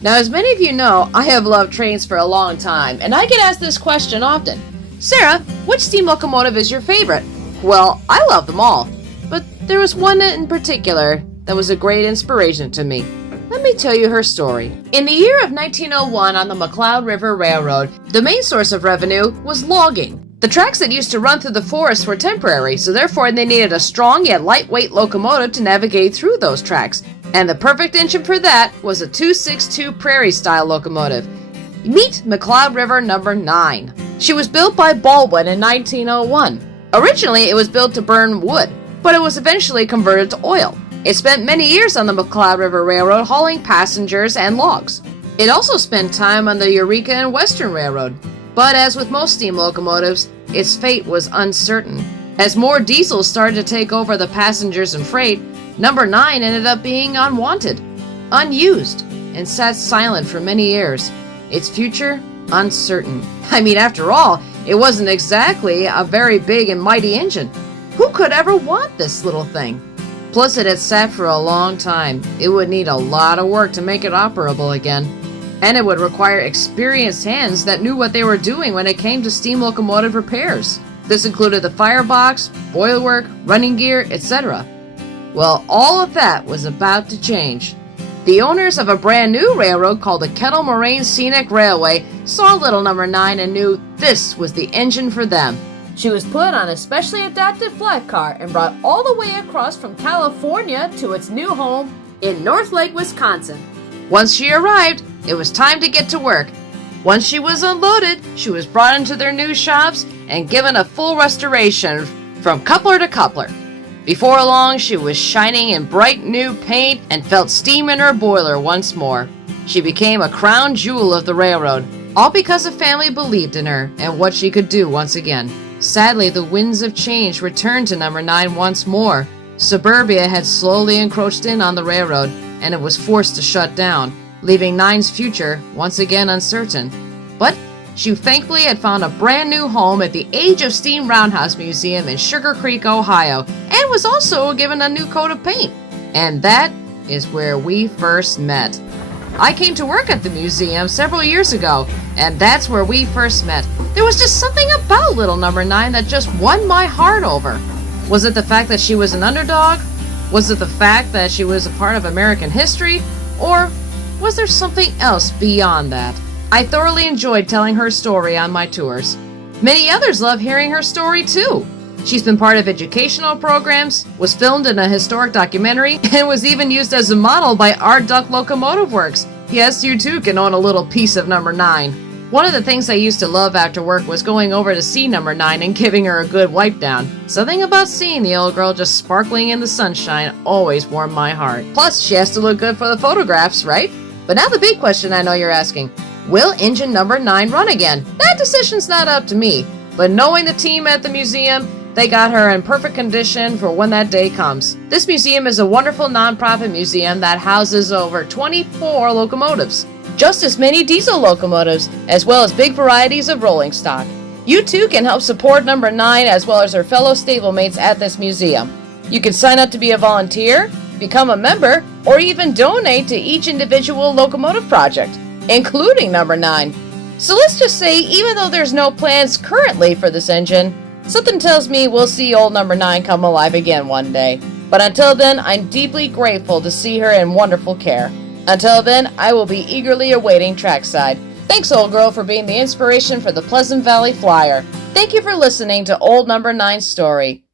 Now, as many of you know, I have loved trains for a long time, and I get asked this question often. Sarah, which steam locomotive is your favorite? Well, I love them all, but there was one in particular that was a great inspiration to me. Let me tell you her story. In the year of 1901 on the McCloud River Railroad, the main source of revenue was logging. The tracks that used to run through the forest were temporary, so therefore they needed a strong yet lightweight locomotive to navigate through those tracks. And the perfect engine for that was a 262 Prairie-style locomotive. Meet McCloud River number 9. She was built by Baldwin in 1901. Originally, it was built to burn wood, but it was eventually converted to oil. It spent many years on the McCloud River Railroad hauling passengers and logs. It also spent time on the Eureka and Western Railroad. But as with most steam locomotives, its fate was uncertain. As more diesels started to take over the passengers and freight, number 9 ended up being unwanted, unused, and sat silent for many years. Its future, uncertain. I mean, after all, it wasn't exactly a very big and mighty engine. Who could ever want this little thing? Plus, it had sat for a long time. It would need a lot of work to make it operable again. And it would require experienced hands that knew what they were doing when it came to steam locomotive repairs. This included the firebox, boilerwork, running gear, etc. Well, all of that was about to change. The owners of a brand new railroad called the Kettle Moraine Scenic Railway saw little number 9 and knew this was the engine for them. She was put on a specially adapted flat car and brought all the way across from California to its new home in North Lake, Wisconsin. Once she arrived, it was time to get to work. Once she was unloaded, she was brought into their new shops and given a full restoration from coupler to coupler. Before long, she was shining in bright new paint and felt steam in her boiler once more. She became a crown jewel of the railroad, all because a family believed in her and what she could do once again. Sadly, the winds of change returned to number 9 once more. Suburbia had slowly encroached in on the railroad, and it was forced to shut down, leaving 9's future once again uncertain. But she thankfully had found a brand new home at the Age of Steam Roundhouse Museum in Sugar Creek, Ohio, and was also given a new coat of paint. And that is where we first met. I came to work at the museum several years ago, and that's where we first met. There was just something about little number 9 that just won my heart over. Was it the fact that she was an underdog? Was it the fact that she was a part of American history? Or was there something else beyond that? I thoroughly enjoyed telling her story on my tours. Many others love hearing her story too. She's been part of educational programs, was filmed in a historic documentary, and was even used as a model by Art Duck Locomotive Works. Yes, you too can own a little piece of number 9. One of the things I used to love after work was going over to see number 9 and giving her a good wipe down. Something about seeing the old girl just sparkling in the sunshine always warmed my heart. Plus, she has to look good for the photographs, right? But now the big question I know you're asking, will engine number 9 run again? That decision's not up to me, but knowing the team at the museum, they got her in perfect condition for when that day comes. This museum is a wonderful nonprofit museum that houses over 24 locomotives, just as many diesel locomotives, as well as big varieties of rolling stock. You too can help support number 9 as well as her fellow stablemates at this museum. You can sign up to be a volunteer, become a member, or even donate to each individual locomotive project, including number 9. So let's just say, even though there's no plans currently for this engine, something tells me we'll see old number 9 come alive again one day. But until then, I'm deeply grateful to see her in wonderful care. Until then, I will be eagerly awaiting trackside. Thanks, old girl, for being the inspiration for the Pleasant Valley Flyer. Thank you for listening to Old Number 9's story.